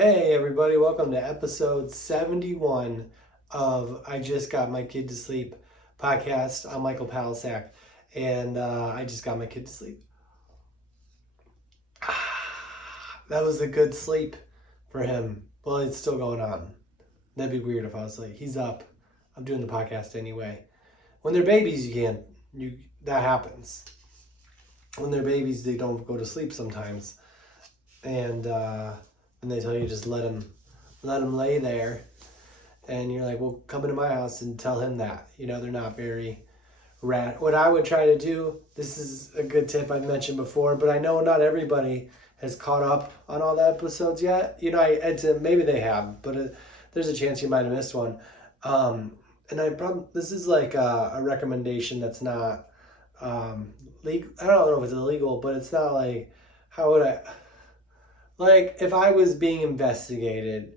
Hey everybody, welcome to episode 71 of I Just Got My Kid to Sleep podcast. I'm Michael Palisak, and I just got my kid to sleep. That was a good sleep for him. Well, it's still going on. That'd be weird if I was like, he's up. I'm doing the podcast anyway. When they're babies, you can't. That happens. When they're babies, they don't go to sleep sometimes, and they tell you just let him lay there, and you're like, well, come into my house and tell him that. They're not very What I would try to do, this is a good tip I've mentioned before, but I know not everybody has caught up on all the episodes yet. Maybe they have, but there's a chance you might have missed one. This is like a recommendation that's not legal. I don't know if it's illegal, but it's not like, how would I, like, if I was being investigated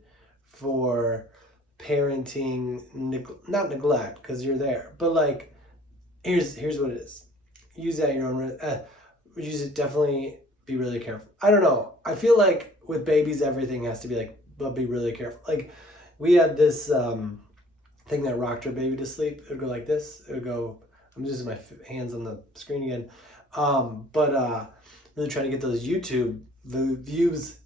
for parenting, not neglect, because you're there, but like, here's what it is. Use it at your own. Use it, definitely be really careful. I don't know. I feel like with babies, everything has to be like, but be really careful. Like, we had this thing that rocked our baby to sleep. It would go like this. It would go. I'm using my hands on the screen again. But really trying to get those YouTube views.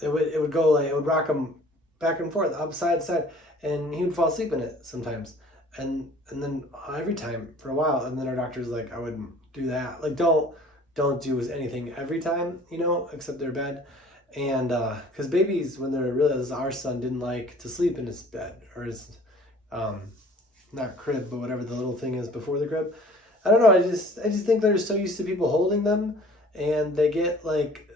It would go like, it would rock him back and forth, upside to side, and he would fall asleep in it sometimes. And then every time for a while, and then our doctor's like, I wouldn't do that. Like, don't do anything every time, except their bed. And because babies, when they're really, our son didn't like to sleep in his bed, or his not crib, but whatever the little thing is before the crib. I don't know. I just think they're so used to people holding them, and they get like,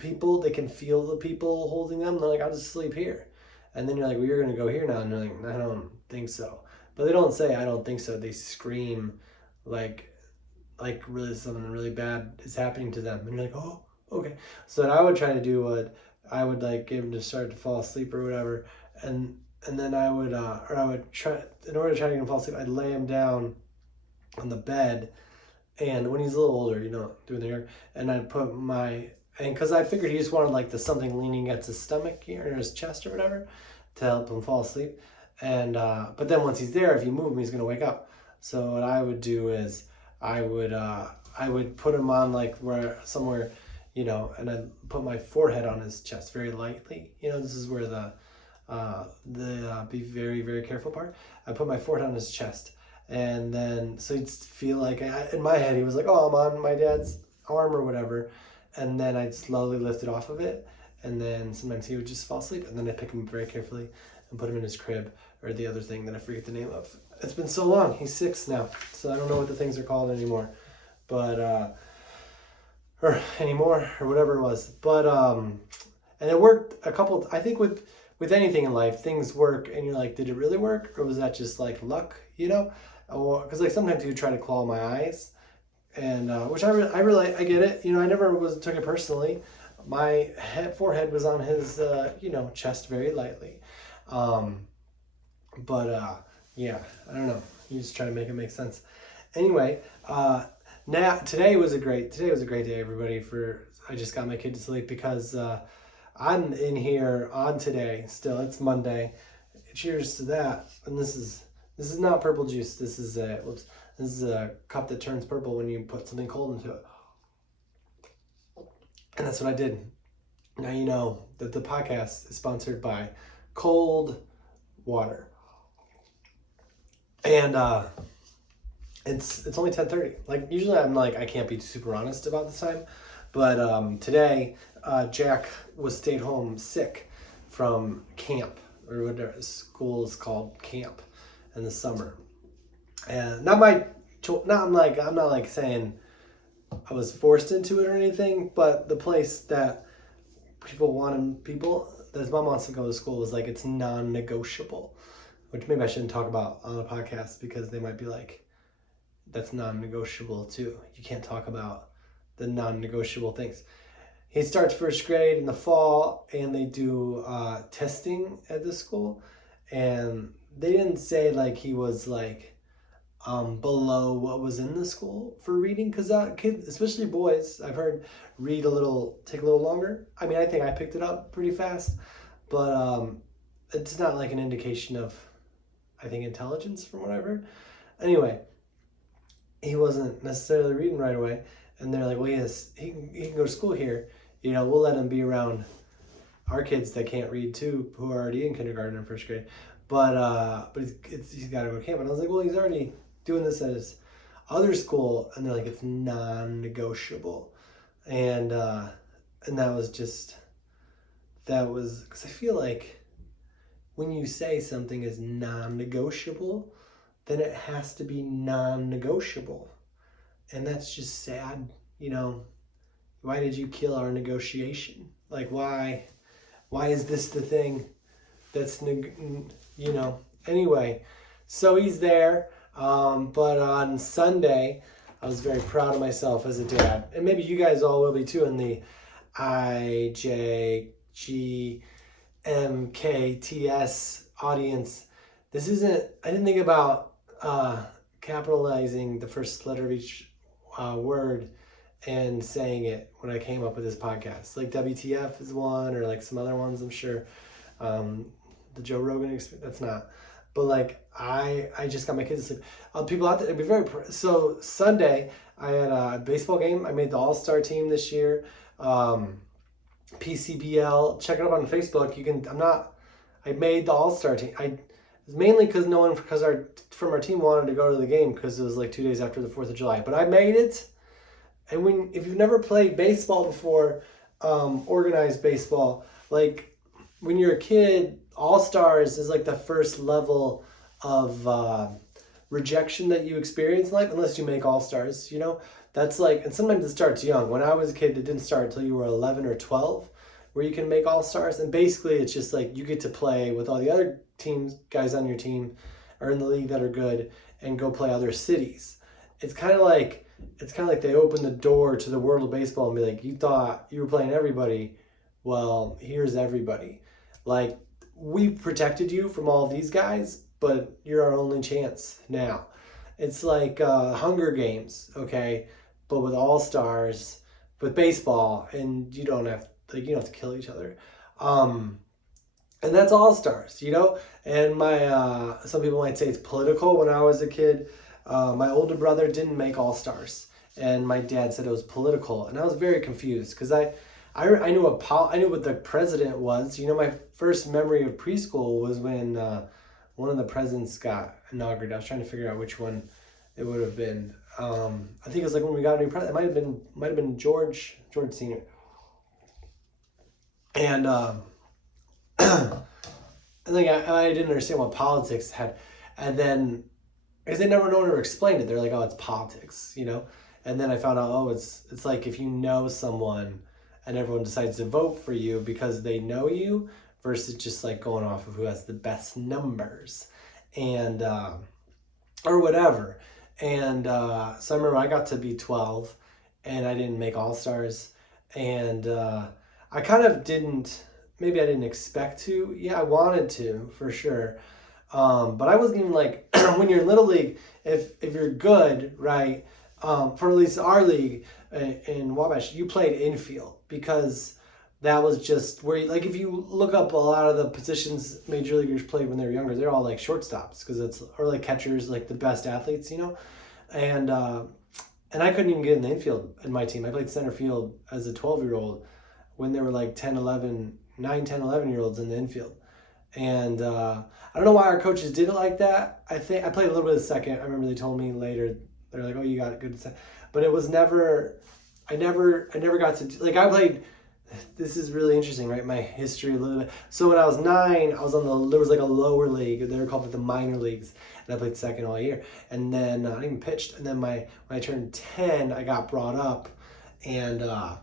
they can feel the people holding them. They're like, I'll just sleep here. And then you're like, well, you're gonna go here now, and you're like, I don't think so. But they don't say I don't think so. They scream like really something really bad is happening to them, and you're like, oh, okay. So what I would try to do would, I would like get him to start to fall asleep or whatever, and then I would try, in order to try to get him to fall asleep, I'd lay him down on the bed, and when he's a little older, doing the hair, and I'd put and because I figured he just wanted like the something leaning against his stomach here, or his chest or whatever, to help him fall asleep. And but then once he's there, if you move him, he's gonna wake up. So what I would do is I would put him on like somewhere, and I'd put my forehead on his chest very lightly. This is where the be very, very careful part. I put my forehead on his chest, and then so he'd feel like, in my head he was like, oh, I'm on my dad's arm or whatever, and then I'd slowly lift it off of it, and then sometimes he would just fall asleep, and then I'd pick him very carefully and put him in his crib, or the other thing that I forget the name of. It's been so long. He's 6 now, so I don't know what the things are called anymore, but or anymore, or whatever it was. But and it worked a couple. I think with anything in life, things work, and you're like, did it really work, or was that just like luck? Or because like sometimes you try to claw my eyes, and which I get it. I never took it personally. My forehead was on his chest very lightly. But yeah, I don't know. You just try to make it make sense. Anyway, now today was a great day, everybody. I just got my kid to sleep, because I'm in here on today. Still, it's Monday. Cheers to that. And this is not purple juice. This is a cup that turns purple when you put something cold into it. And that's what I did. Now you know that the podcast is sponsored by Cold Water. And it's only 10:30. Like, usually I'm like, I can't be super honest about this time, but today Jack stayed home sick from camp, or whatever school is called, camp, in the summer. And I'm not like saying I was forced into it or anything, but the place that that his mom wants to go to school was like, it's non-negotiable, which maybe I shouldn't talk about on a podcast, because they might be like, that's non-negotiable too. You can't talk about the non-negotiable things. He starts first grade in the fall, and they do testing at this school, and they didn't say like he was like below what was in the school for reading, because kids, especially boys, I've heard take a little longer. I mean, I think I picked it up pretty fast, but it's not like an indication of, I think, intelligence from what I've heard. Anyway, he wasn't necessarily reading right away, and they're like, well, yes, he can go to school here. We'll let him be around our kids that can't read too, who are already in kindergarten and first grade. But he's got to go to camp. And I was like, well, he's already doing this at his other school, and they're like, it's non-negotiable. And that was because I feel like when you say something is non-negotiable, then it has to be non-negotiable. And that's just sad, Why did you kill our negotiation? Like, why is this the thing that's, Anyway, so he's there. But on Sunday, I was very proud of myself as a dad. And maybe you guys all will be too in the IJGMKTS audience. I didn't think about capitalizing the first letter of each word and saying it when I came up with this podcast. Like WTF is one, or like some other ones, I'm sure. The Joe Rogan experience, that's not. But like I just got my kids to sleep. People out there, it'd be so Sunday I had a baseball game. I made the All-Star team this year. PCBL, check it out on Facebook. I made the All-Star team. It's mainly because no one from our team wanted to go to the game because it was like 2 days after the 4th of July. But I made it. And if you've never played baseball before, organized baseball, like when you're a kid, All-Stars is like the first level of rejection that you experience in life, unless you make All-Stars, That's like, and sometimes it starts young. When I was a kid, it didn't start until you were 11 or 12, where you can make All-Stars. And basically, it's just like you get to play with all the other guys on your team or in the league that are good, and go play other cities. It's kind of like they open the door to the world of baseball and be like, you thought you were playing everybody. Well, here's everybody. Like, we protected you from all of these guys, but you're our only chance now. It's like Hunger Games, okay, but with All-Stars, with baseball, and you don't have to kill each other. And that's All-Stars, And some people might say it's political. When I was a kid, my older brother didn't make All-Stars, and my dad said it was political, and I was very confused because I knew what the president was. My first memory of preschool was when one of the presidents got inaugurated. I was trying to figure out which one it would have been. I think it was like when we got a new president. It might have been George Sr. And and like I didn't understand what politics had, and then because no one ever explained it. They're like, oh, it's politics, And then I found out, oh, it's like if you know someone and everyone decides to vote for you because they know you, versus just like going off of who has the best numbers and or whatever. And so I remember I got to be 12 and I didn't make All-Stars, and I kind of didn't, maybe I didn't expect to. Yeah, I wanted to for sure. But I wasn't even like, when you're in Little League, if you're good, right, for at least our league in Wabash, you played infield because that was just where, like, if you look up a lot of the positions major leaguers played when they were younger, they're all like shortstops or like catchers, like the best athletes, and I couldn't even get in the infield in my team. I played center field as a 12-year-old when there were like 10, 11-year-olds in the infield. And I don't know why our coaches did it like that. I think I played a little bit of second. I remember they told me later, they're like, oh, you got it good. But it was never, I never got to, like, I played, this is really interesting, right? My history a little bit. So when I was 9, I was there was like a lower league. They were called the minor leagues. And I played second all year. And then I even pitched. And then when I turned 10, I got brought up. And I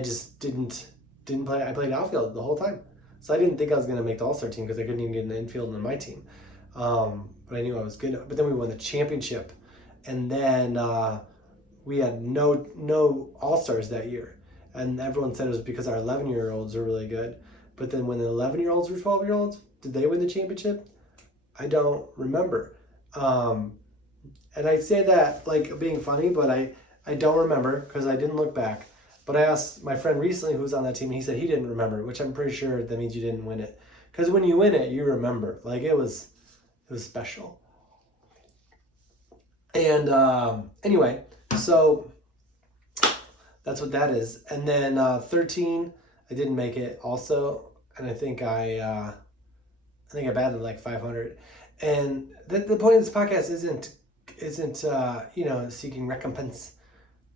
just didn't play. I played outfield the whole time. So I didn't think I was going to make the All-Star team because I couldn't even get in the infield in my team. But I knew I was good. But then we won the championship. And then we had no All-Stars that year. And everyone said it was because our 11-year-olds were really good. But then when the 11-year-olds were 12-year-olds, did they win the championship? I don't remember. And I say that like being funny, but I don't remember because I didn't look back. But I asked my friend recently who was on that team, and he said he didn't remember, which I'm pretty sure that means you didn't win it. Because when you win it, you remember. Like it was special. And anyway, so that's what that is. And then 13, I didn't make it also, and I think I batted like 500. And the point of this podcast isn't seeking recompense.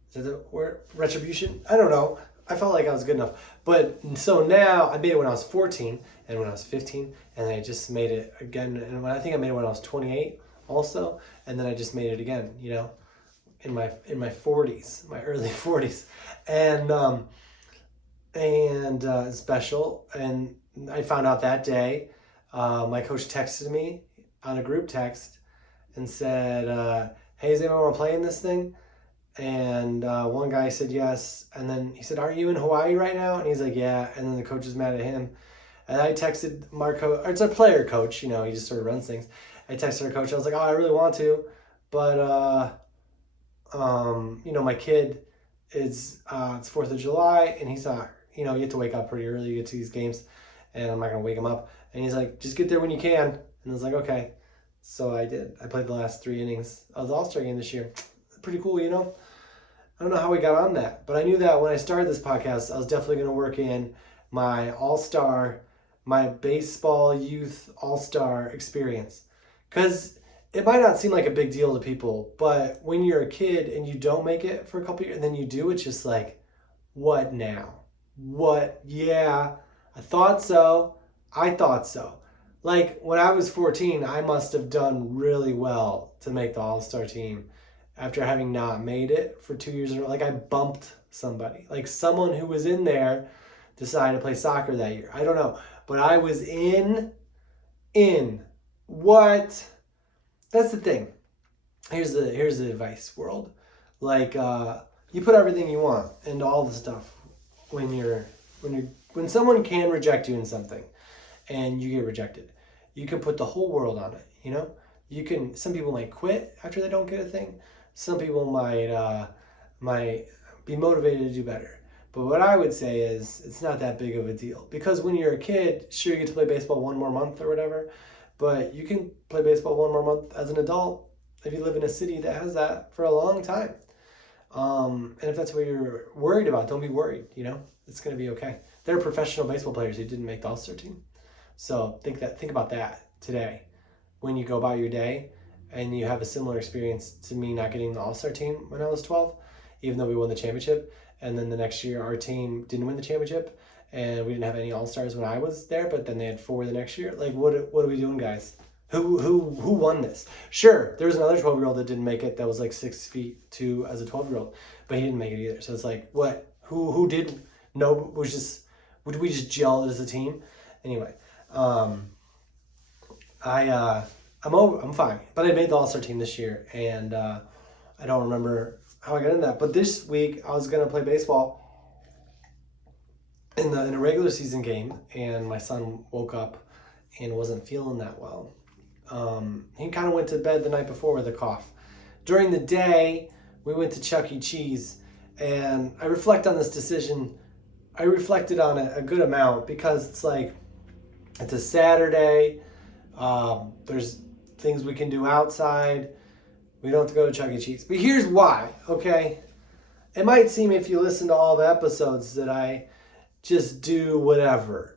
Is that the word? Retribution? I don't know. I felt like I was good enough. But so now I made it when I was 14 and when I was 15, and I just made it again. And I think I made it when I was 28 also, and then I just made it again. In my 40s, my early 40s, and special. And I found out that day. My coach texted me on a group text and said, "Hey, does anyone want to play in this thing?" And one guy said yes, and then he said, "Are you in Hawaii right now?" And he's like, "Yeah." And then the coach is mad at him, and I texted Marco. Or it's a player coach, he just sort of runs things. I texted our coach. I was like, "Oh, I really want to, but my kid is it's 4th of July, and he's not. You have to wake up pretty early to get to these games, and I'm not gonna wake him up." And he's like, "Just get there when you can." And I was like, "Okay." So I did. I played the last 3 innings of the All-Star game this year. Pretty cool, I don't know how we got on that, but I knew that when I started this podcast, I was definitely going to work in my baseball youth all-star experience. Because it might not seem like a big deal to people, but when you're a kid and you don't make it for a couple years and then you do, it's just like, what now? What? Yeah, I thought so. Like when I was 14, I must have done really well to make the all-star team after having not made it for 2 years in a row. Like I bumped somebody. Like someone who was in there decided to play soccer that year. I don't know. But I was in. What? That's the thing. Here's the advice, world. Like you put everything you want into all the stuff when someone can reject you in something and you get rejected. You can put the whole world on it, some people might quit after they don't get a thing. Some people might be motivated to do better. But what I would say is it's not that big of a deal. Because when you're a kid, sure, you get to play baseball 1 more month or whatever, but you can play baseball 1 more month as an adult if you live in a city that has that for a long time. And if that's what you're worried about, don't be worried, It's going to be okay. There are professional baseball players who didn't make the All-Star team. So think about that today when you go about your day and you have a similar experience to me not getting the All-Star team when I was 12, even though we won the championship. And then the next year our team didn't win the championship and we didn't have any All-Stars when I was there, but then they had 4 the next year. Like what are we doing, guys? Who won this? Sure, there was another 12-year-old that didn't make it that was like 6'2" as a 12-year-old, but he didn't make it either. So it's like, what? Who did? No, would we just gel as a team? Anyway, I'm fine, but I made the All-Star team this year, and I don't remember how I got in that. But this week I was gonna play baseball in a regular season game, and my son woke up and wasn't feeling that well. He kind of went to bed the night before with a cough. During the day, we went to Chuck E. Cheese, and I reflect on this decision. I reflected on it a good amount because it's like, it's a Saturday. There's things we can do outside. We don't have to go to Chuck E. Cheese. But here's why, okay? It might seem, if you listen to all the episodes, that I just do whatever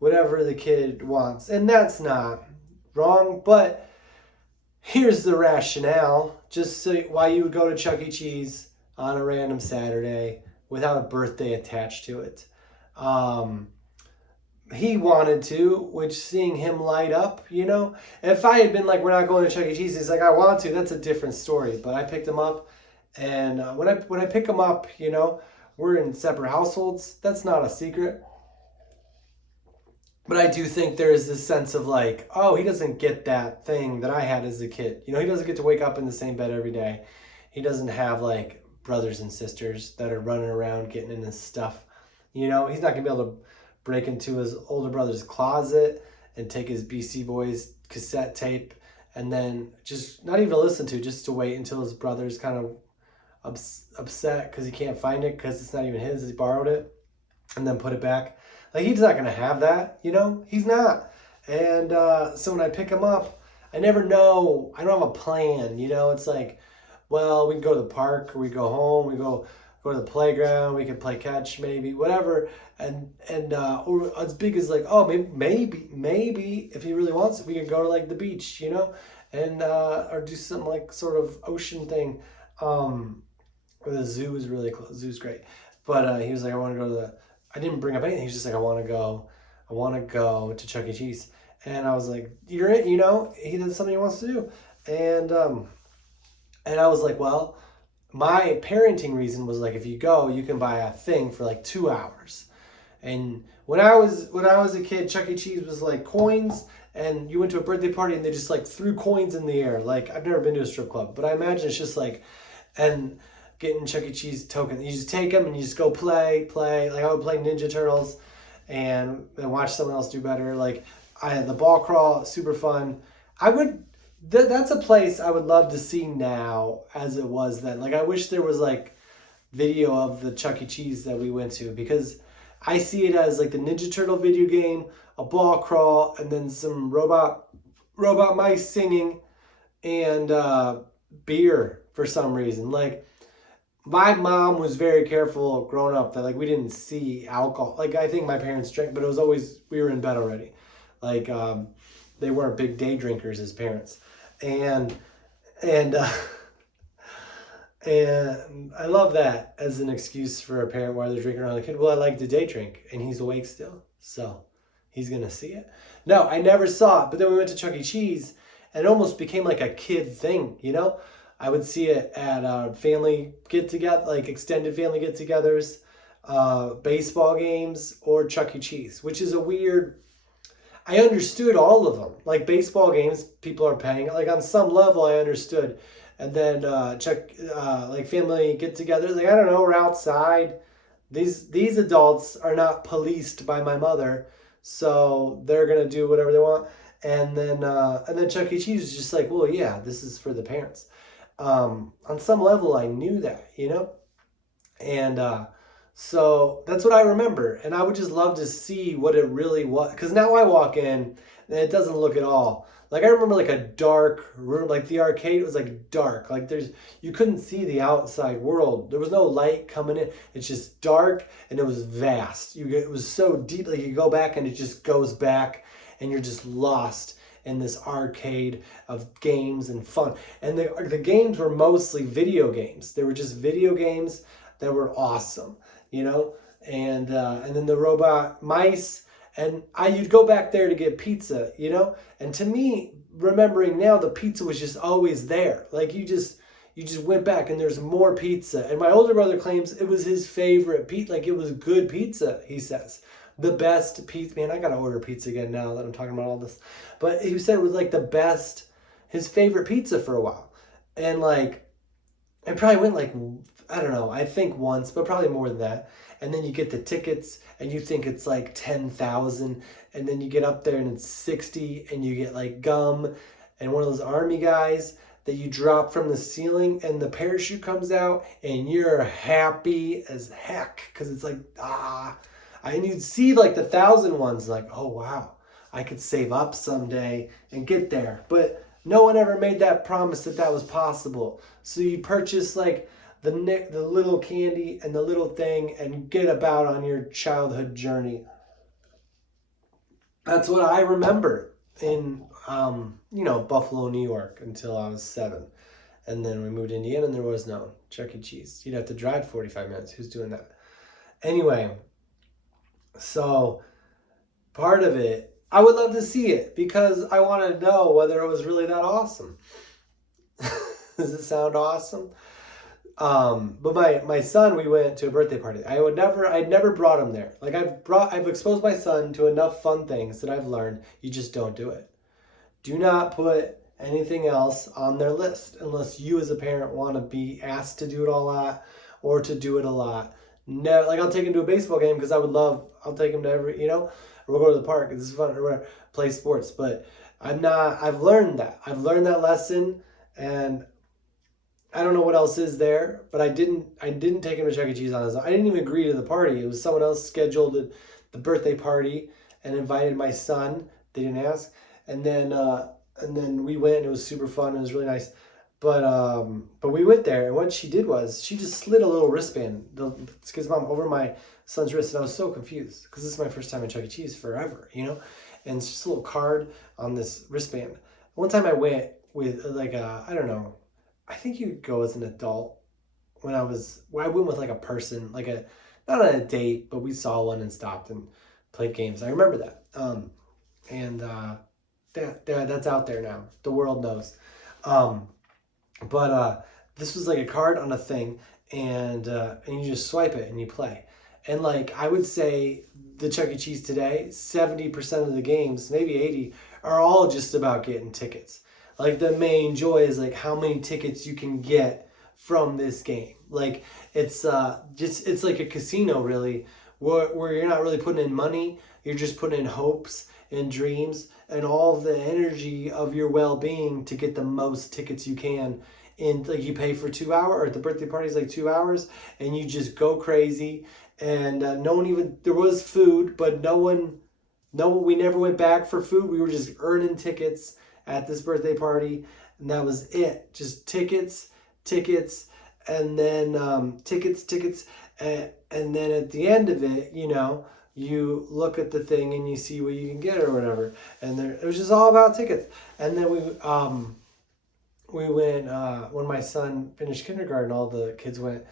the kid wants. And that's not wrong, but here's the rationale. Just so why you would go to Chuck E. Cheese on a random Saturday without a birthday attached to it. He wanted to, which seeing him light up, If I had been like, we're not going to Chuck E. Cheese, he's like, I want to, that's a different story. But I picked him up, and when I pick him up, we're in separate households. That's not a secret. But I do think there is this sense of like, oh, he doesn't get that thing that I had as a kid. He doesn't get to wake up in the same bed every day. He doesn't have like brothers and sisters that are running around getting in his stuff. He's not going to be able to break into his older brother's closet and take his BC Boys cassette tape and then just not even listen to, just to wait until his brother's kind of upset because he can't find it because it's not even his, he borrowed it, and then put it back. Like, he's not gonna have that, he's not. And so when I pick him up, I never know, I don't have a plan, it's like, well, we can go to the park, or we go home, we go to the playground, we can play catch, maybe, whatever. And or as big as like, oh, maybe if he really wants it, we can go to like the beach, and or do some like sort of ocean thing. Or the zoo is really close. Zoo's great. But he was like, I want to go to I didn't bring up anything. He's just like, I want to go to Chuck E. Cheese. And I was like, you're it, he did something he wants to do. And I was like, well, my parenting reason was like, if you go, you can buy a thing for like 2 hours. And when I was a kid, Chuck E. Cheese was like coins, and you went to a birthday party and they just like threw coins in the air. Like, I've never been to a strip club, but I imagine it's just like, and getting Chuck E. Cheese tokens. You just take them and you just go play. Like, I would play Ninja Turtles and then watch someone else do better. Like, I had the ball crawl, super fun. That's a place I would love to see now as it was then. Like, I wish there was like video of the Chuck E. Cheese that we went to, because I see it as like the Ninja Turtle video game, a ball crawl, and then some robot mice singing, and beer for some reason. Like, my mom was very careful growing up that like we didn't see alcohol. Like, I think my parents drank, but it was always, we were in bed already. Like, they weren't big day drinkers as parents. And and I love that as an excuse for a parent why they're drinking around the kid. Well, I like to day drink, and he's awake still, so he's gonna see it. No, I never saw it. But then we went to Chuck E. Cheese, and it almost became like a kid thing, I would see it at family get-together, like extended family get-togethers, baseball games, or Chuck E. Cheese, which is a weird. I understood all of them. Like, baseball games, people are paying. Like, on some level, I understood. And then like family get-togethers, like, I don't know, we're outside. These adults are not policed by my mother, so they're gonna do whatever they want. And then Chuck E. Cheese is just like, well, yeah, this is for the parents. On some level, I knew that, and so that's what I remember. And I would just love to see what it really was, because now I walk in and it doesn't look at all. Like, I remember like a dark room, like the arcade was like dark. Like, you couldn't see the outside world. There was no light coming in. It's just dark, and it was vast. It was so deep, like you go back and it just goes back, and you're just lost in this arcade of games and fun. And the games were mostly video games. They were just video games that were awesome, and then the robot mice. And you'd go back there to get pizza, And to me, remembering now, the pizza was just always there. Like, you just went back and there's more pizza. And my older brother claims it was his favorite pizza. Like, it was good pizza, he says. The best pizza. Man, I got to order pizza again now that I'm talking about all this. But he said it was like his favorite pizza for a while. And like, I probably went like, I don't know, I think once, but probably more than that. And then you get the tickets and you think it's like 10,000, and then you get up there and it's 60, and you get like gum and one of those army guys that you drop from the ceiling, and the parachute comes out, and you're happy as heck because it's like, and you'd see like the 1,000 ones, like, oh wow, I could save up someday and get there. But no one ever made that promise that was possible. So you purchase like the little candy and the little thing and get about on your childhood journey. That's what I remember in Buffalo, New York, until I was 7. And then we moved to Indiana, and there was no Chuck E. Cheese. You'd have to drive 45 minutes. Who's doing that? Anyway, so part of it, I would love to see it because I want to know whether it was really that awesome. Does it sound awesome? But my son, we went to a birthday party. I'd never brought him there. Like, I've exposed my son to enough fun things that I've learned. You just don't do it. Do not put anything else on their list unless you as a parent want to be asked to do it a lot or to do it a lot. No, like, I'll take him to a baseball game because I'll take him to every, we'll go to the park. This is fun, or whatever, play sports. But I've learned that. I've learned that lesson, and I don't know what else is there, but I didn't take him to Chuck E. Cheese on his own. I didn't even agree to the party. It was someone else scheduled the birthday party and invited my son. They didn't ask, and then we went. And it was super fun. It was really nice. But we went there, and what she did was she just slid a little wristband, the kid's mom, over my son's wrist, and I was so confused because this is my first time at Chuck E. Cheese forever, and it's just a little card on this wristband. One time I went with like a, I don't know, I think you go as an adult. I went with like a person, like a, not on a date, but we saw one and stopped and played games. I remember that. And that's out there now. The world knows. Um, but this was like a card on a thing, and you just swipe it and you play. And like I would say, the Chuck E. Cheese today, 70% of the games, maybe 80, are all just about getting tickets. Like the main joy is like how many tickets you can get from this game. Like it's like a casino really, where you're not really putting in money, you're just putting in hopes and dreams and all of the energy of your well-being to get the most tickets you can. And like you pay for 2 hours, or the birthday party is like 2 hours, and you just go crazy. And no one even, there was food, but no, we never went back for food. We were just earning tickets at this birthday party, and that was it. Just tickets, tickets, and then tickets, and then at the end of it, you look at the thing and you see what you can get or whatever. And it was just all about tickets. And then we went when my son finished kindergarten. All the kids went,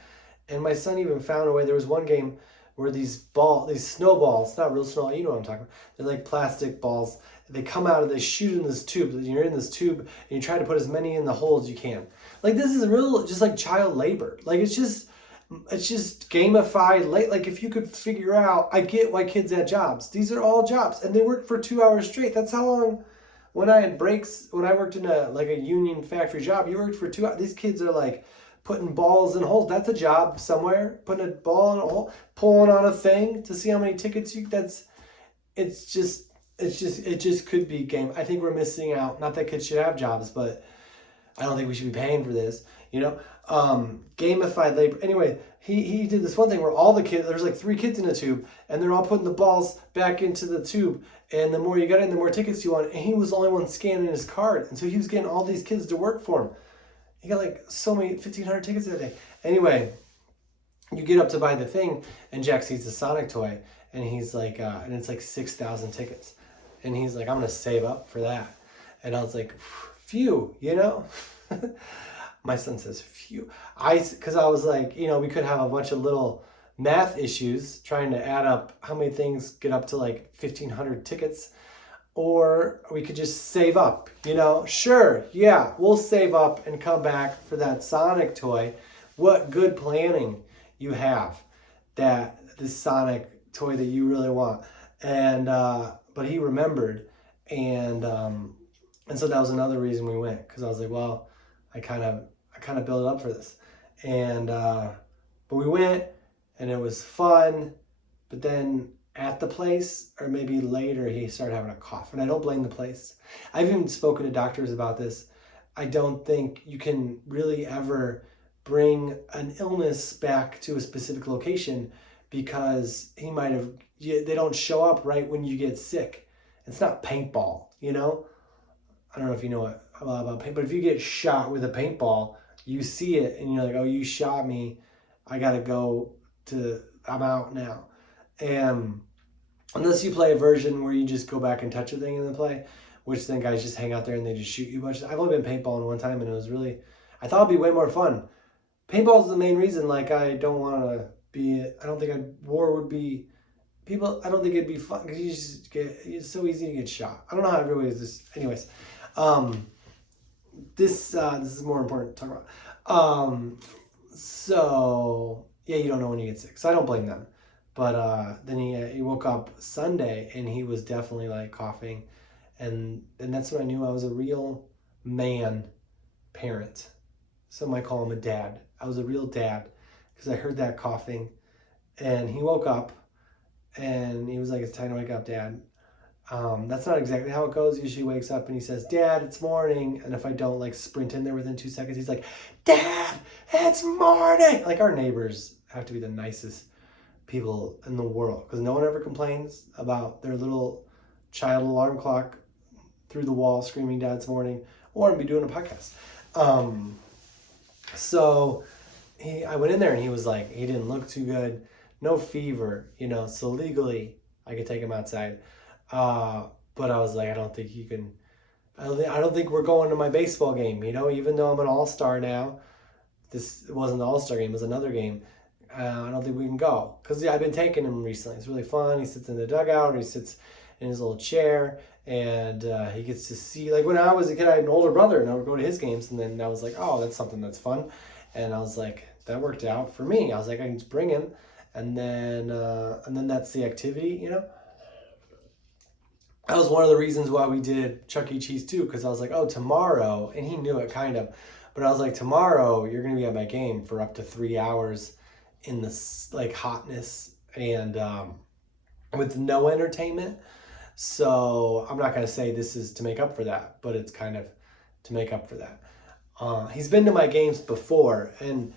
and my son even found a way. There was one game where these snowballs, not real snow, you know what I'm talking about. They're like plastic balls. They come out and they shoot in this tube. You're in this tube and you try to put as many in the hole as you can. Like this is real, just like child labor. Like it's just gamified. Like if you could figure out, I get why kids had jobs. These are all jobs, and they work for 2 hours straight. That's how long. When I had breaks, when I worked in a union factory job, you worked for 2 hours. These kids are like putting balls in holes. That's a job somewhere. Putting a ball in a hole, pulling on a thing to see how many tickets you. It just could be game. I think we're missing out. Not that kids should have jobs, but I don't think we should be paying for this. Gamified labor. Anyway, he did this one thing where all the kids, there's like 3 kids in a tube, and they're all putting the balls back into the tube. And the more you got in, the more tickets you want. And he was the only one scanning his card, and so he was getting all these kids to work for him. He got like so many 1,500 tickets that day. Anyway, you get up to buy the thing, and Jack sees the Sonic toy, and he's like, and it's like 6,000 tickets, and he's like, I'm gonna save up for that. And I was like, phew, My son says, phew. Because I was like, we could have a bunch of little math issues trying to add up how many things get up to like 1,500 tickets, or we could just save up, Sure, yeah, we'll save up and come back for that Sonic toy. What good planning you have, that this Sonic toy that you really want. And but he remembered, and so that was another reason we went, because I was like, well, I kind of built up for this. And but we went, and it was fun. But then at the place, or maybe later, he started having a cough, and I don't blame the place. I've even spoken to doctors about this. I don't think you can really ever bring an illness back to a specific location, because they don't show up right when you get sick. It's not paintball, I don't know if you know about paint, but if you get shot with a paintball, you see it and you're like, oh, you shot me. I'm out now. And unless you play a version where you just go back and touch a thing and then play, which then guys just hang out there and they just shoot you a bunch. I've only been paintballing one time, and it was really, I thought it'd be way more fun. Paintball is the main reason. Like I don't think war would be, I don't think it'd be fun, because it's so easy to get shot. I don't know how everybody is this. Anyways, this is more important to talk about. So yeah, you don't know when you get sick, so I don't blame them. But then he woke up Sunday, and he was definitely like coughing, and that's when I knew I was a real man parent. Some might call him a dad. I was a real dad, because I heard that coughing, and he woke up, and he was like, "It's time to wake up, Dad." That's not exactly how it goes. Usually he wakes up and he says, Dad, it's morning. And if I don't like sprint in there within 2 seconds, he's like, Dad, it's morning. Like our neighbors have to be the nicest people in the world because no one ever complains about their little child alarm clock through the wall screaming, Dad's morning, or be doing a podcast. So I went in there and he was like, he didn't look too good, no fever, so legally I could take him outside. But I was like, I don't think you can. I don't think we're going to my baseball game. Even though I'm an all-star now, this wasn't the all-star game; it was another game. I don't think we can go because I've been taking him recently. It's really fun. He sits in the dugout. He sits in his little chair, and he gets to see. Like when I was a kid, I had an older brother, and I would go to his games, and then I was like, oh, that's something that's fun, and I was like, that worked out for me. I was like, I can just bring him, and then that's the activity. That was one of the reasons why we did Chuck E. Cheese too, because I was like, oh, tomorrow, and he knew it kind of, but I was like, tomorrow you're gonna be at my game for up to 3 hours in this like hotness and with no entertainment. So I'm not gonna say this is to make up for that, but it's kind of to make up for that. He's been to my games before, and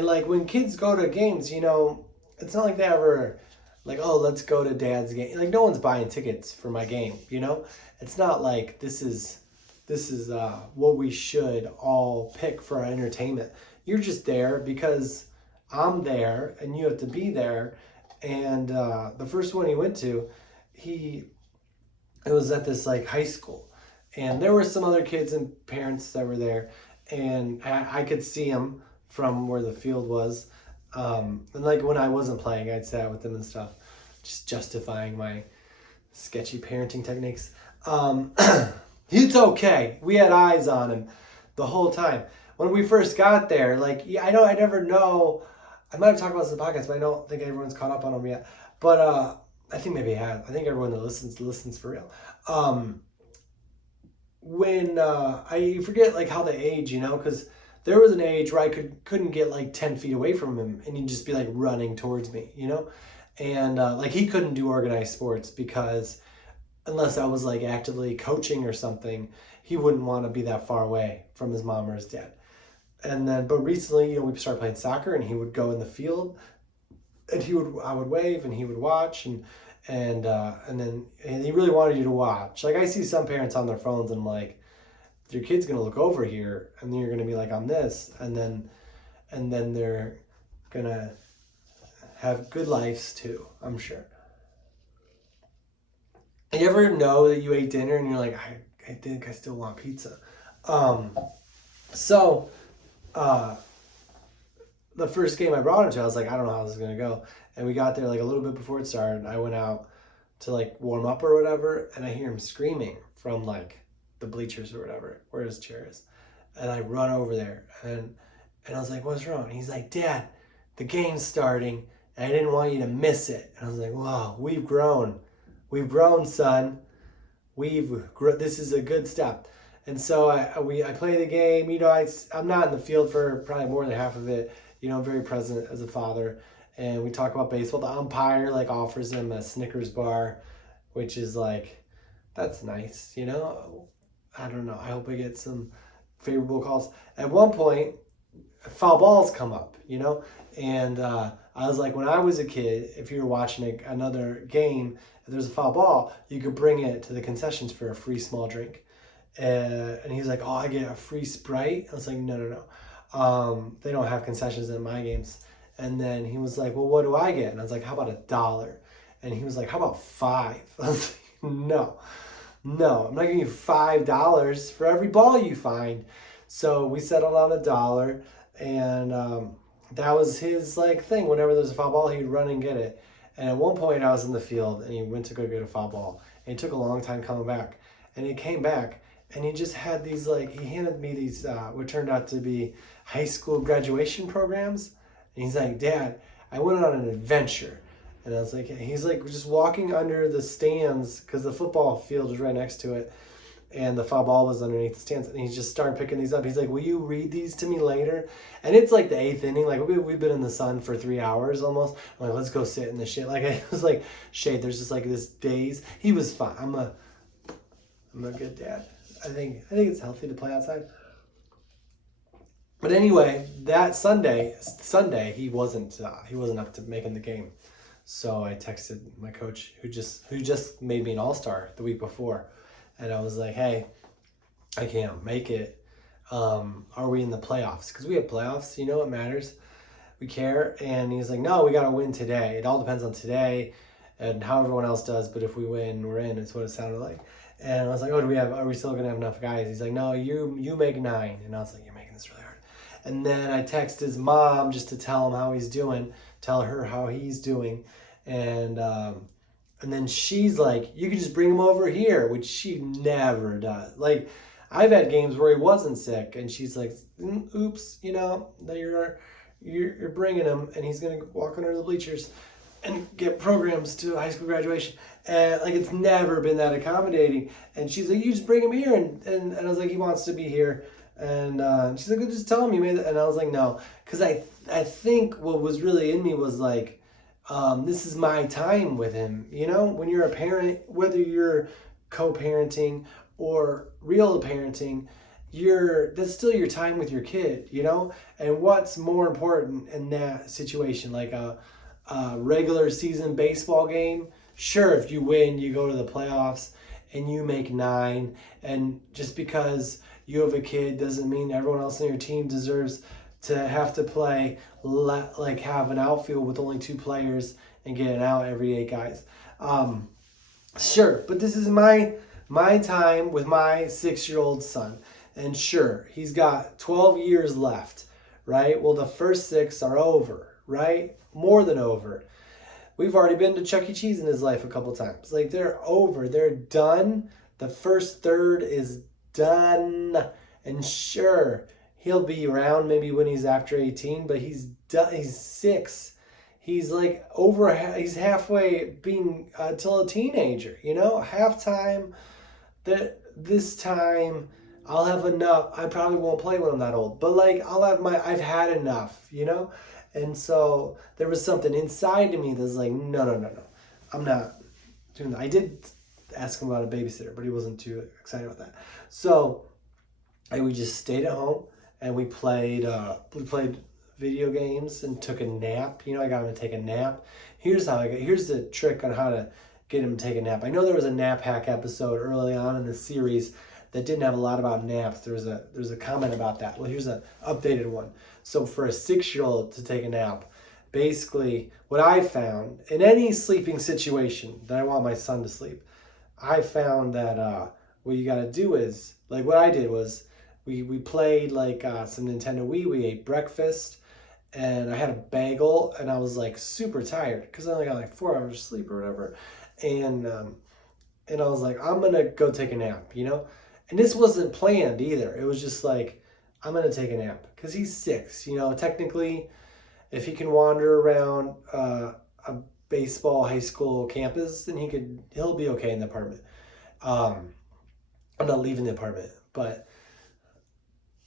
like when kids go to games, it's not like they ever like, oh, let's go to Dad's game. Like no one's buying tickets for my game, It's not like this is what we should all pick for our entertainment. You're just there because I'm there and you have to be there. And the first one he went to, it was at this like high school, and there were some other kids and parents that were there, and I could see them from where the field was. And like when I wasn't playing, I'd sat with them and stuff, just justifying my sketchy parenting techniques. It's okay. We had eyes on him the whole time. When we first got there, like, I never know. I might have talked about this in the podcast, but I don't think everyone's caught up on him yet. But I think maybe I have. I think everyone that listens for real. When I forget like how they age, because there was an age where I couldn't get like 10 feet away from him and he'd just be like running towards me, and like he couldn't do organized sports because unless I was like actively coaching or something, he wouldn't want to be that far away from his mom or his dad. And then, but recently, we started playing soccer and he would go in the field and I would wave and he would watch and he really wanted you to watch. Like I see some parents on their phones and I'm like, your kid's gonna look over here and then you're gonna be like on this and then they're gonna have good lives too, I'm sure. You ever know that you ate dinner and you're like, I think I still want pizza. So the first game I brought him to, I was like, I don't know how this is gonna go. And we got there like a little bit before it started. I went out to like warm up or whatever, and I hear him screaming from like the bleachers or whatever, where his chair is. And I run over there and I was like, what's wrong? And he's like, Dad, the game's starting and I didn't want you to miss it. And I was like, wow, we've grown. We've grown, son. This is a good step. And so I play the game. I'm not in the field for probably more than half of it. I'm very present as a father. And we talk about baseball. The umpire like offers him a Snickers bar, which is like, that's nice, I don't know. I hope I get some favorable calls. At one point, foul balls come up, and I was like, when I was a kid, if you were watching another game, if there's a foul ball, you could bring it to the concessions for a free small drink. And he's like, oh, I get a free Sprite? I was like, no. They don't have concessions at my games. And then he was like, well, what do I get? And I was like, how about $1? And he was like, how about $5? I was like, no, I'm not giving you $5 for every ball you find. So we settled on $1, and that was his like thing. Whenever there's a foul ball, he'd run and get it. And at one point, I was in the field, and he went to go get a foul ball, and it took a long time coming back. And he came back, and he just had these he handed me these what turned out to be high school graduation programs. And he's like, Dad, I went on an adventure. And I was like, he's like just walking under the stands because the football field is right next to it. and the foul ball was underneath the stands, and he just started picking these up. He's like, will you read these to me later? And it's like the 8th inning. Like, we've been in the sun for 3 hours almost. I'm like, let's go sit in the shit. Like, I was like, shade, there's just like this daze. He was fine. I'm a good dad. I think it's healthy to play outside. But anyway, that Sunday he wasn't up to making the game. So I texted my coach who just made me an all-star the week before. And I was like, hey, I can't make it. Are we in the playoffs? Because we have playoffs. You know what matters? We care. And he's like, no, we got to win today. It all depends on today and how everyone else does. But if we win, we're in. It's what it sounded like. And I was like, oh, are we still going to have enough guys? He's like, no, you make 9. And I was like, you're making this really hard. And then I text his mom just to tell him how he's doing, tell her how he's doing. And then she's like, you can just bring him over here, which she never does. Like, I've had games where he wasn't sick, and she's like, oops, that you're bringing him, and he's going to walk under the bleachers and get programs to high school graduation. And like, it's never been that accommodating. And she's like, you just bring him here. And I was like, he wants to be here. And she's like, well, just tell him you made it. And I was like, no, because I think what was really in me was like, this is my time with him. When you're a parent, whether you're co-parenting or real parenting, that's still your time with your kid, And what's more important in that situation, like a regular season baseball game? Sure, if you win, you go to the playoffs and you make 9, and just because you have a kid doesn't mean everyone else on your team deserves to have to play, like have an outfield with only 2 players and get an out every 8 guys. Sure, but this is my time with my 6-year-old son. And sure, he's got 12 years left, right? Well, the first 6 are over, right? More than over. We've already been to Chuck E. Cheese in his life a couple times. Like, they're over. They're done. The first third is done. And sure, he'll be around maybe when he's after 18, but he's done. He's 6. He's like he's halfway being till a teenager, halftime. This time I'll have enough. I probably won't play when I'm that old, but like I've had enough, And so there was something inside of me that's like, no. I'm not doing that. I did ask him about a babysitter, but he wasn't too excited about that. So we just stayed at home and we played video games and took a nap. I got him to take a nap. Here's the trick on how to get him to take a nap. I know there was a nap hack episode early on in the series that didn't have a lot about naps. There's a comment about that. Well, here's an updated one. So for a 6-year-old to take a nap, basically what I found in any sleeping situation that I want my son to sleep, I found that what you got to do is, like what I did was we played like some Nintendo Wii. We ate breakfast and I had a bagel and I was like super tired because I only got like 4 hours of sleep or whatever. And I was like, I'm going to go take a nap, And this wasn't planned either. It was just like, I'm going to take a nap because he's 6. Technically, if he can wander around a baseball high school campus, then he'll be okay in the apartment. I'm not leaving the apartment, but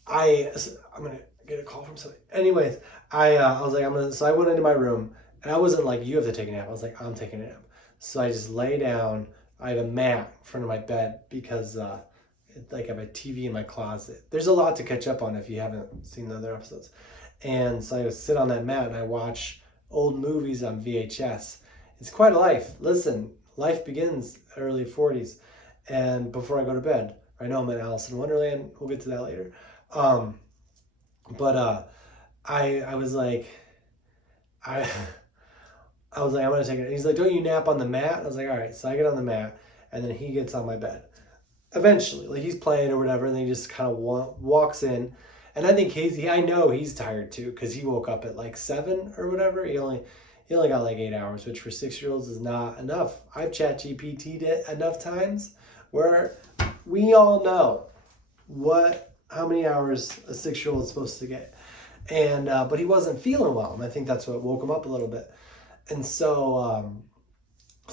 I'm going to get a call from somebody. Anyways, I was like, so I went into my room and I wasn't like, you have to take a nap. I was like, I'm taking a nap. So I just lay down. I have a mat in front of my bed because I have a TV in my closet. There's a lot to catch up on if you haven't seen the other episodes. And so I just sit on that mat and I watch old movies on VHS. It's quite a life. Listen, life begins early 40s and before I go to bed. I know I'm in Alice in Wonderland. We'll get to that later. But I was like, I was like, I'm going to take it. He's like, don't you nap on the mat? I was like, all right. So I get on the mat and then he gets on my bed. Eventually, like he's playing or whatever, and then he just kind of walks in. And I think I know he's tired too because he woke up at like 7 or whatever. He only got like 8 hours, which for 6-year-olds is not enough. I've ChatGPT'd it enough times where we all know how many hours a 6-year-old is supposed to get. And but he wasn't feeling well, and I think that's what woke him up a little bit. And so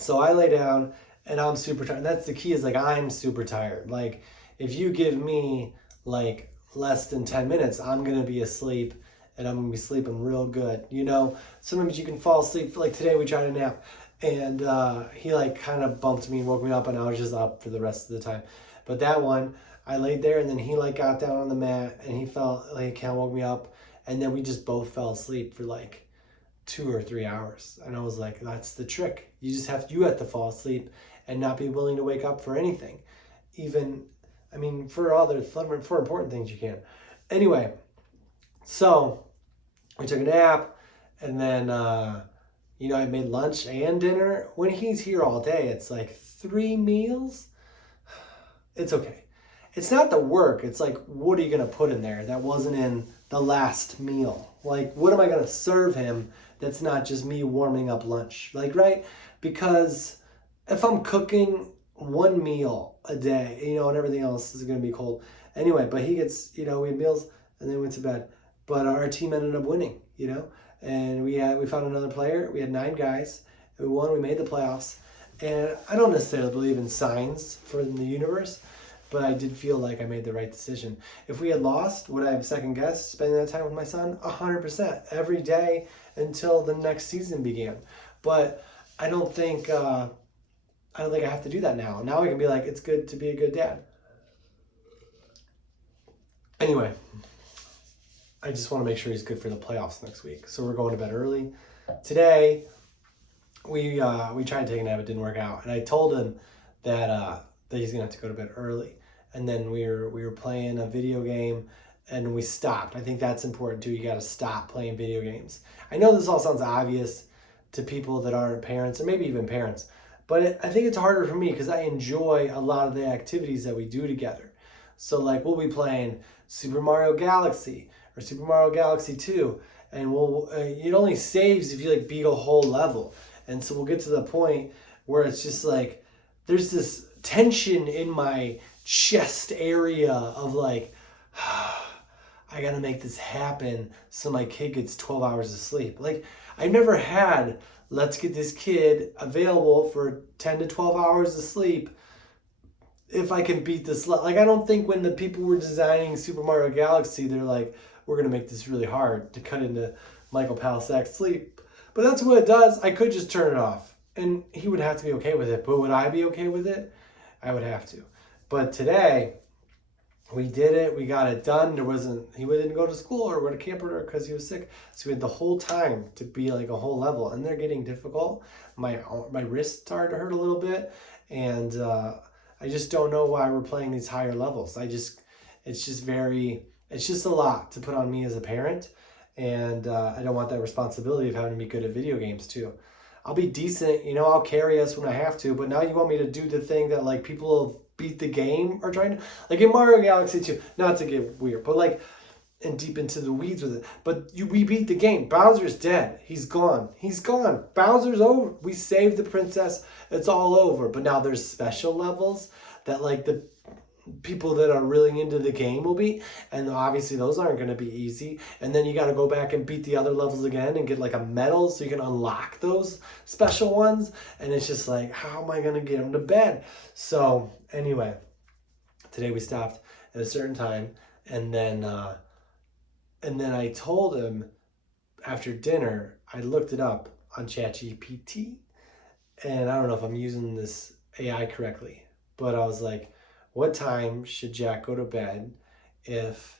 I lay down and I'm super tired. And that's the key, is like I'm super tired. Like if you give me like less than 10 minutes, I'm going to be asleep and I'm going to be sleeping real good. You know, sometimes you can fall asleep. Like today we tried a nap and he like kind of bumped me and woke me up and I was just up for the rest of the time. But that one, I laid there and then he like got down on the mat and he felt like he kind of woke me up and then we just both fell asleep for like 2 or 3 hours. And I was like, that's the trick. You have to fall asleep and not be willing to wake up for anything. Even, I mean, for important things you can. Anyway, so we took a nap and then, I made lunch and dinner. When he's here all day, it's like 3 meals. It's okay. It's not the work. It's like, what are you going to put in there that wasn't in the last meal? Like, what am I going to serve him that's not just me warming up lunch? Like, right? Because if I'm cooking one meal a day, and everything else is going to be cold. Anyway, but he gets, we had meals and then went to bed. But our team ended up winning, and we found another player. We had 9 guys. And we won. We made the playoffs. And I don't necessarily believe in signs from the universe, but I did feel like I made the right decision. If we had lost, would I have second guessed spending that time with my son? 100%. Every day until the next season began. But I don't think I have to do that now. Now I can be like, it's good to be a good dad. Anyway, I just want to make sure he's good for the playoffs next week. So we're going to bed early. Today, we tried to take a nap. It didn't work out. And I told him that he's going to have to go to bed early. And then we were playing a video game and we stopped. I think that's important too. You got to stop playing video games. I know this all sounds obvious to people that aren't parents or maybe even parents, but I think it's harder for me because I enjoy a lot of the activities that we do together. So like we'll be playing Super Mario Galaxy or Super Mario Galaxy 2, and it only saves if you like beat a whole level. And so we'll get to the point where it's just like there's this tension in my chest area of like, I gotta make this happen so my kid gets 12 hours of sleep. Like I've never had, let's get this kid available for 10 to 12 hours of sleep if I can beat this. Like I don't think when the people were designing Super Mario Galaxy, they're like, we're gonna make this really hard to cut into Michael Palisak's sleep. But that's what it does. I could just turn it off and he would have to be okay with it. But would I be okay with it? I would have to. But today, we did it. We got it done. He didn't go to school or go to camp because he was sick. So we had the whole time to be like a whole level. And they're getting difficult. My wrist started to hurt a little bit. And I just don't know why we're playing these higher levels. It's just a lot to put on me as a parent. And I don't want that responsibility of having to be good at video games too. I'll be decent, I'll carry us when I have to, but now you want me to do the thing that like people have beat the game are trying to, like in Mario Galaxy 2, not to get weird, but like, and deep into the weeds with it, but we beat the game. Bowser's dead. He's gone. Bowser's over. We saved the princess. It's all over. But now there's special levels that like the people that are really into the game will be, and obviously those aren't going to be easy, and then you got to go back and beat the other levels again and get like a medal so you can unlock those special ones, and it's just like, how am I going to get them to bed? So anyway, today we stopped at a certain time, and then I told him after dinner, I looked it up on ChatGPT, and I don't know if I'm using this AI correctly, but I was like, what time should Jack go to bed if,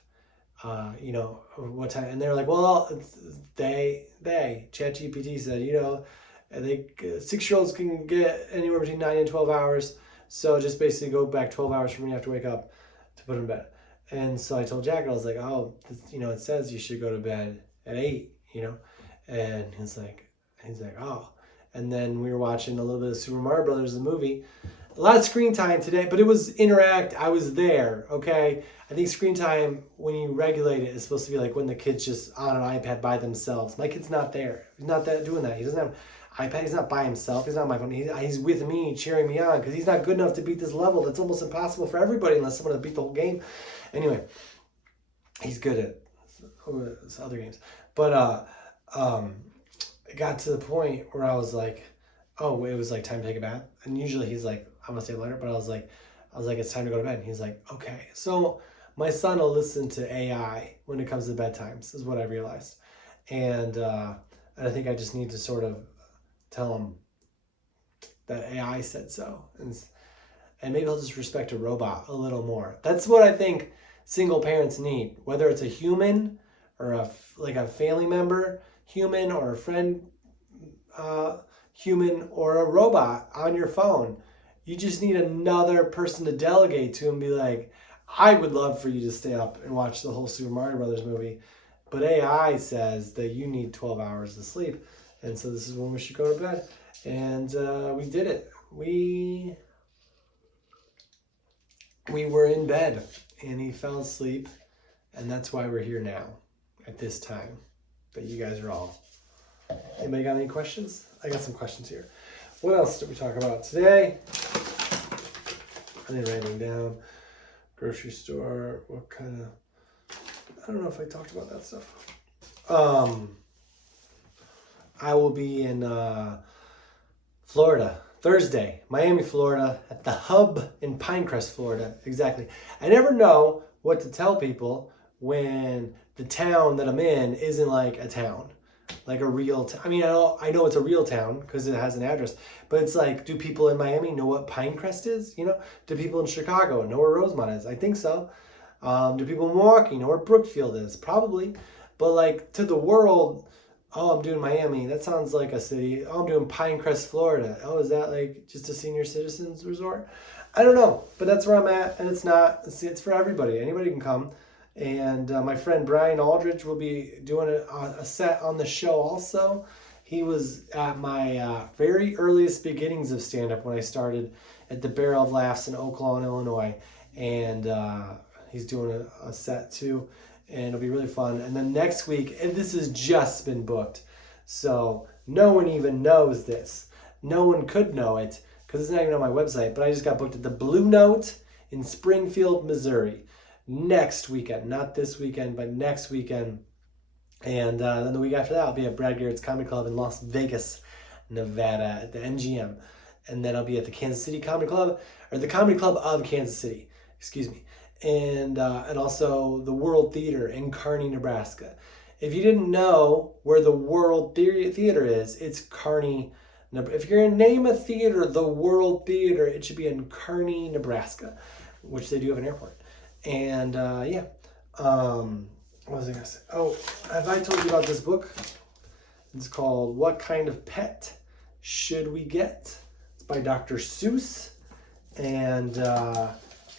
what time? And they're like, well, ChatGPT said, I think 6-year-olds can get anywhere between 9 and 12 hours. So just basically go back 12 hours from when you have to wake up to put him in bed. And so I told Jack, I was like, oh, it says you should go to bed at 8, and he's like, oh. And then we were watching a little bit of Super Mario Brothers, the movie. A lot of screen time today, but it was interact. I was there, okay? I think screen time, when you regulate it, is supposed to be like when the kid's just on an iPad by themselves. My kid's not there. He's not doing that. He doesn't have iPad. He's not by himself. He's not on my phone. He's with me, cheering me on, because he's not good enough to beat this level. That's almost impossible for everybody unless someone has beat the whole game. Anyway, he's good at other games. But it got to the point where I was like, oh, it was like time to take a bath. And usually he's like, I'm gonna stay later, but I was like, I was like, it's time to go to bed. And he's like, okay. So my son will listen to AI when it comes to bedtimes, is what I realized. And I think I just need to sort of tell him that AI said so. And maybe he'll just respect a robot a little more. That's what I think single parents need, whether it's a human or a family member human or a friend human or a robot on your phone. You just need another person to delegate to and be like, I would love for you to stay up and watch the whole Super Mario Brothers movie, but AI says that you need 12 hours of sleep, and so this is when we should go to bed. And we did it. We were in bed, and he fell asleep, and that's why we're here now at this time. But you guys are all. Anybody got any questions? I got some questions here. What else did we talk about today? I didn't write anything down. Grocery store. What kind of... I don't know if I talked about that stuff. I will be in Florida Thursday, Miami, Florida, at the Hub in Pinecrest, Florida. Exactly. I never know what to tell people when the town that I'm in isn't like a town, like a real I know it's a real town because it has an address, but it's like, do people in Miami know what Pinecrest is? You know, do people in Chicago know where Rosemont is? I think so. Do people in Milwaukee know where Brookfield is? Probably. But like to the world, oh, I'm doing Miami. That sounds like a city. Oh, I'm doing Pinecrest, Florida. Oh, is that like just a senior citizens resort? I don't know, but that's where I'm at, and it's for everybody. Anybody can come. And my friend Brian Aldridge will be doing a set on the show also. He was at my very earliest beginnings of stand-up when I started at the Barrel of Laughs in Oak Lawn, Illinois. And he's doing a set too. And it'll be really fun. And then next week, and this has just been booked, so no one even knows this. No one could know it because it's not even on my website, but I just got booked at the Blue Note in Springfield, Missouri. Next weekend, not this weekend, but next weekend. And then the week after that, I'll be at Brad Garrett's Comedy Club in Las Vegas, Nevada, at the MGM. And then I'll be at the Kansas City Comedy Club, or the Comedy Club of Kansas City, excuse me. And also the World Theater in Kearney, Nebraska. If you didn't know where the World Theater is, it's Kearney. If you're going to name a theater the World Theater, it should be in Kearney, Nebraska, which they do have an airport. And what was I going to say? Oh, have I told you about this book? It's called What Kind of Pet Should We Get? It's by Dr. Seuss. And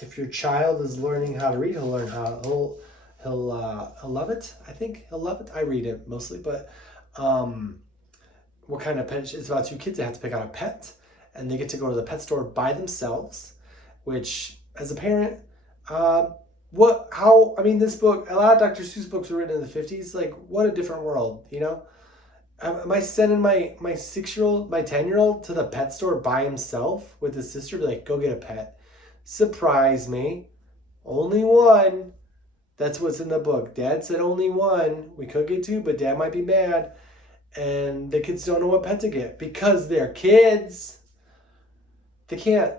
if your child is learning how to read, he'll learn how. He'll love it. I think he'll love it. I read it mostly, but what kind of pet? It's about two kids that have to pick out a pet, and they get to go to the pet store by themselves. Which, as a parent, this book. A lot of Dr. Seuss books were written in the 50s. Like, what a different world, you know. Am I sending my 6-year-old, my 10-year-old to the pet store by himself with his sister? Be like, go get a pet. Surprise me. Only one. That's what's in the book. Dad said only one. We could get two, but Dad might be mad. And the kids don't know what pet to get because they're kids. They can't.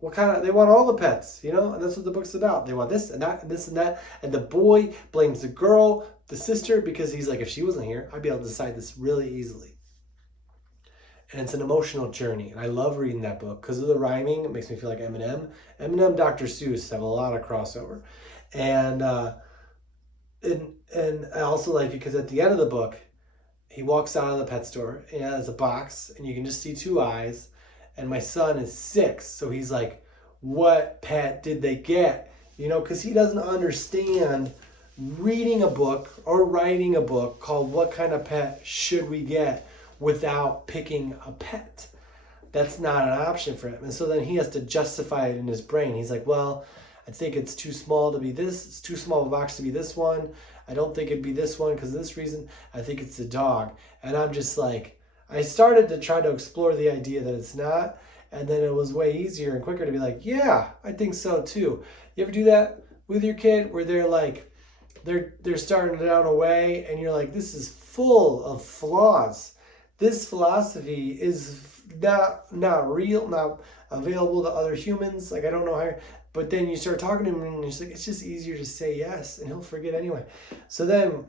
They want all the pets, you know? And that's what the book's about. They want this and that and this and that. And the boy blames the girl, the sister, because he's like, if she wasn't here, I'd be able to decide this really easily. And it's an emotional journey. And I love reading that book because of the rhyming. It makes me feel like Eminem. Eminem, Dr. Seuss have a lot of crossover. And I also like it because at the end of the book, he walks out of the pet store and has a box and you can just see two eyes. And my son is 6, so he's like, what pet did they get? You know, because he doesn't understand reading a book or writing a book called What Kind of Pet Should We Get without picking a pet. That's not an option for him. And so then he has to justify it in his brain. He's like, well, I think it's too small to be this. It's too small of a box to be this one. I don't think it'd be this one because of this reason. I think it's the dog. And I'm just like, I started to try to explore the idea that it's not. And then it was way easier and quicker to be like, yeah, I think so too. You ever do that with your kid where they're like, they're starting down a way and you're like, this is full of flaws. this philosophy is not real, not available to other humans. Like, I don't know how, but then you start talking to him and it's like, it's just easier to say yes and he'll forget anyway. So then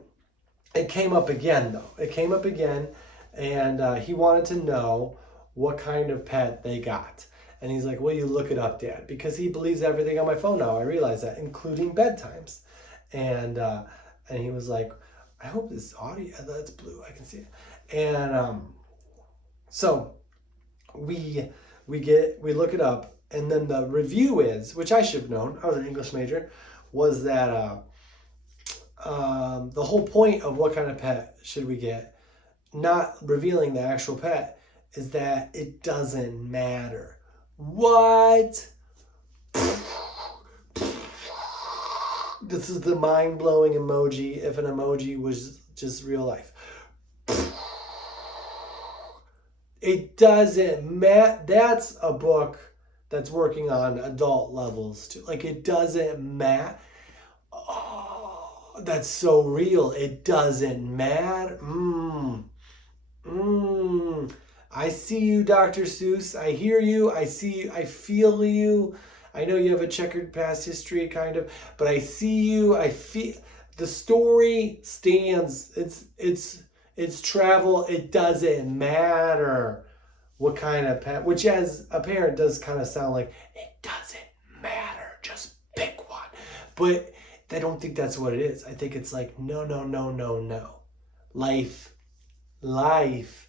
it came up again though. It came up again and he wanted to know what kind of pet they got. And he's like, well, you look it up, Dad, because he believes everything on my phone now. I realize that, including bedtimes. And he was like, I hope this audio, that's blue, I can see it. And so we look it up, and then the review is, which I should have known, I was an English major, was that the whole point of what kind of pet should we get, not revealing the actual pet, is that it doesn't matter. What? This is the mind-blowing emoji if an emoji was just real life. It doesn't matter. That's a book that's working on adult levels too. Like, it doesn't matter. Oh, that's so real. It doesn't matter. I see you, Dr. Seuss. I hear you. I see you. I feel you. I know you have a checkered past history, kind of, but I see you. I feel the story stands. It's travel. It doesn't matter what kind of pet, which as a parent does kind of sound like it doesn't matter. Just pick one. But I don't think that's what it is. I think it's like, no. Life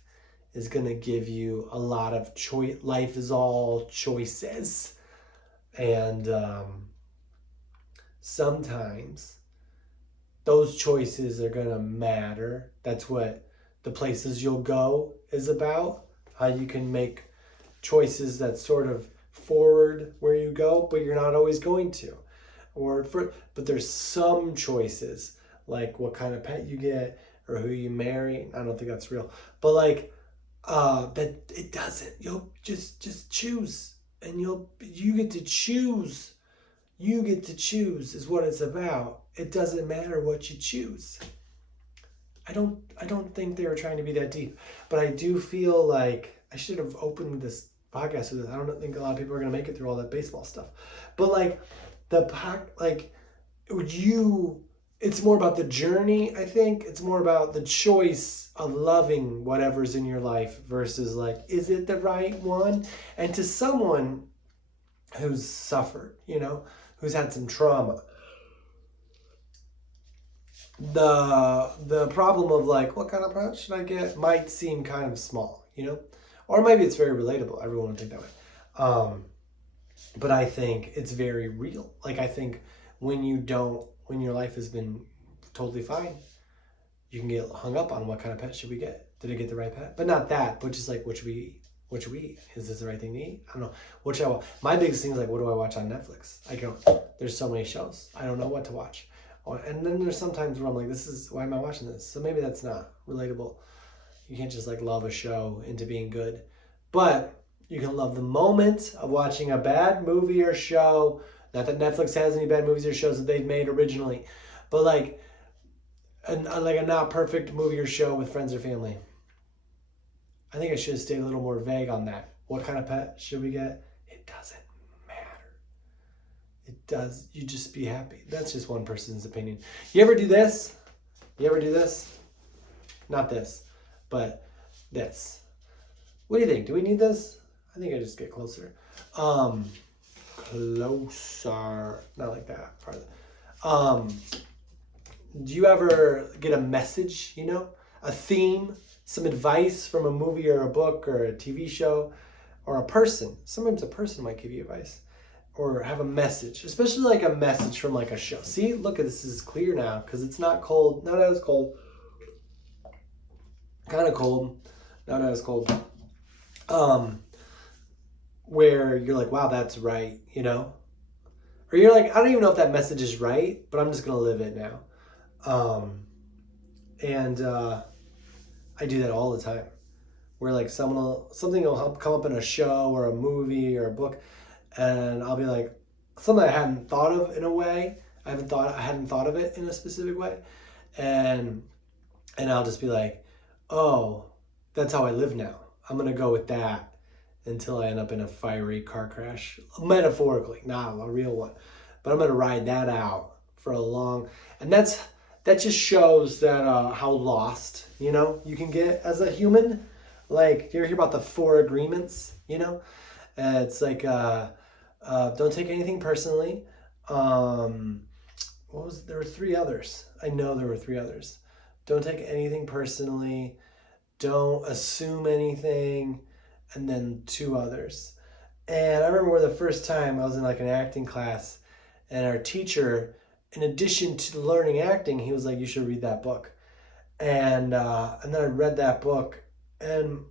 is going to give you a lot of choice. Life is all choices. And sometimes those choices are going to matter. That's what the places you'll go is about. How you can make choices that sort of forward where you go, but you're not always going to. But there's some choices, like what kind of pet you get or who you marry. I don't think that's real. But like, that it doesn't. You'll just choose. And you get to choose. You get to choose is what it's about. It doesn't matter what you choose. I don't think they were trying to be that deep, but I do feel like I should have opened this podcast with this. I don't think a lot of people are gonna make it through all that baseball stuff, but like it's more about the journey. I think it's more about the choice of loving whatever's in your life versus like, is it the right one? And to someone who's suffered, who's had some trauma, the problem of like, what kind of pet should I get might seem kind of small, or maybe it's very relatable. Everyone would think that way. But I think it's very real. Like, I think when your life has been totally fine, you can get hung up on what kind of pet should we get? Did I get the right pet? But not that, but just like, what should we eat? Is this the right thing to eat? I don't know. My biggest thing is like, what do I watch on Netflix? There's so many shows. I don't know what to watch. And then there's sometimes where I'm like, why am I watching this? So maybe that's not relatable. You can't just like love a show into being good. But you can love the moment of watching a bad movie or show. Not that Netflix has any bad movies or shows that they've made originally, but like a not perfect movie or show with friends or family. I think I should have stayed a little more vague on that. What kind of pet should we get? It doesn't matter. It does. You just be happy. That's just one person's opinion. You ever do this? Not this, but this. What do you think? Do we need this? I think I just get closer. Closer. Not like that. Farther. Do you ever get a message, a theme, some advice from a movie or a book or a TV show or a person? Sometimes a person might give you advice or have a message, especially like a message from like a show. See, look at this is clear now because it's not cold, not as cold. Kind of cold, not as cold. Where you're like, wow, that's right, Or you're like, I don't even know if that message is right, but I'm just going to live it now. I do that all the time. Where like something will come up in a show or a movie or a book, and I'll be like, something I hadn't thought of in a way. I hadn't thought of it in a specific way. And I'll just be like, oh, that's how I live now. I'm going to go with that until I end up in a fiery car crash, metaphorically, not a real one. But I'm going to ride that out for a long, and that just shows that how lost, you can get as a human. Like, you ever hear about the 4 agreements, it's like, don't take anything personally. There were 3 others. I know there were 3 others. Don't take anything personally. Don't assume anything. And then 2 others. And I remember the first time I was in like an acting class, and our teacher, in addition to learning acting, he was like, you should read that book. And then I read that book, and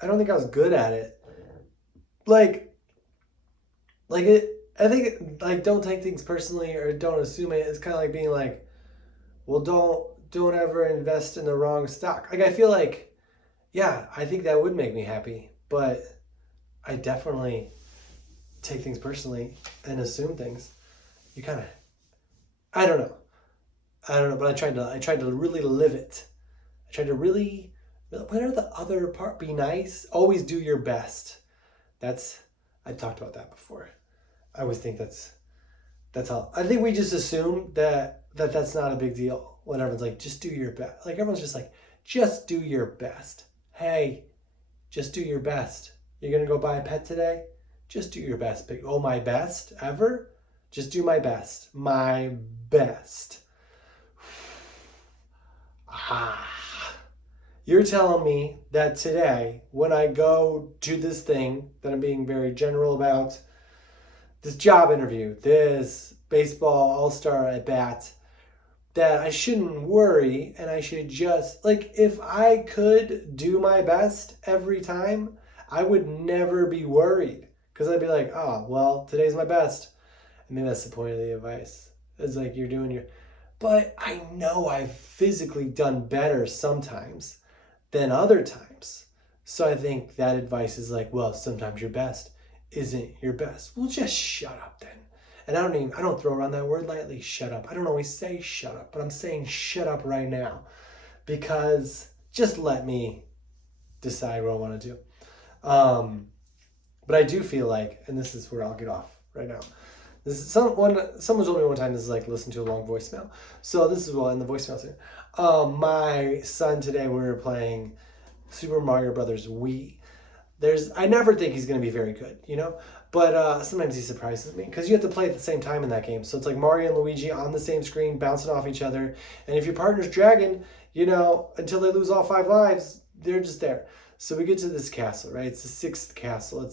I don't think I was good at it. I think like, don't take things personally or don't assume it. It's kind of like being like, well, don't ever invest in the wrong stock. Like, I feel like, yeah, I think that would make me happy, but I definitely take things personally and assume things. You kind of, I don't know, but I tried to really live it. I tried to really, what are the other part? Be nice. Always do your best. I've talked about that before. I always think that's all. I think we just assume that's not a big deal. When everyone's like, just do your best. Like, everyone's just like, just do your best. Hey, just do your best. You're going to go buy a pet today? Just do your best. Oh, my best ever? Just do my best. My best. You're telling me that today, when I go do this thing that I'm being very general about, this job interview, this baseball all-star at bat, that I shouldn't worry, and I should just, like, if I could do my best every time, I would never be worried. Because I'd be like, oh, well, today's my best. I mean, that's the point of the advice. It's like, you're doing your... But I know I've physically done better sometimes than other times. So I think that advice is like, well, sometimes your best isn't your best. Well, just shut up then. And I don't throw around that word lightly, shut up. I don't always say shut up, but I'm saying shut up right now, because just let me decide what I want to do. But I do feel like, and this is where I'll get off right now. This is someone told me one time, this is like listen to a long voicemail. So this is what in the voicemail soon. My son today, we were playing Super Mario Brothers Wii. I never think he's going to be very good, but sometimes he surprises me, because you have to play at the same time in that game. So it's like Mario and Luigi on the same screen, bouncing off each other. And if your partner's dragging, until they lose all 5 lives, they're just there. So we get to this castle, right? It's the 6th castle.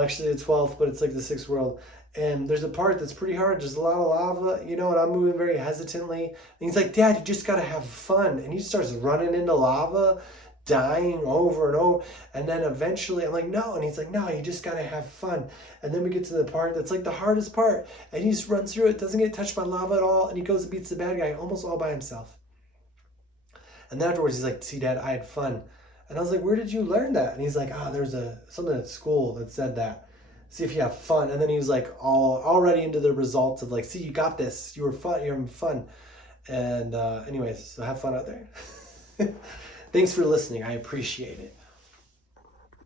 Actually the 12th, but it's like the 6th world. And there's a part that's pretty hard. There's a lot of lava, and I'm moving very hesitantly. And he's like, Dad, you just got to have fun. And he starts running into lava, dying over and over. And then eventually I'm like, no. And he's like, no, you just got to have fun. And then we get to the part that's like the hardest part. And he just runs through it, doesn't get touched by lava at all. And he goes and beats the bad guy almost all by himself. And then afterwards he's like, see, Dad, I had fun. And I was like, where did you learn that? And he's like, there's something at school that said that. See if you have fun. And then he was like already into the results of like, see, you got this. You were fun. You're having fun. And anyways, so have fun out there. Thanks for listening. I appreciate it.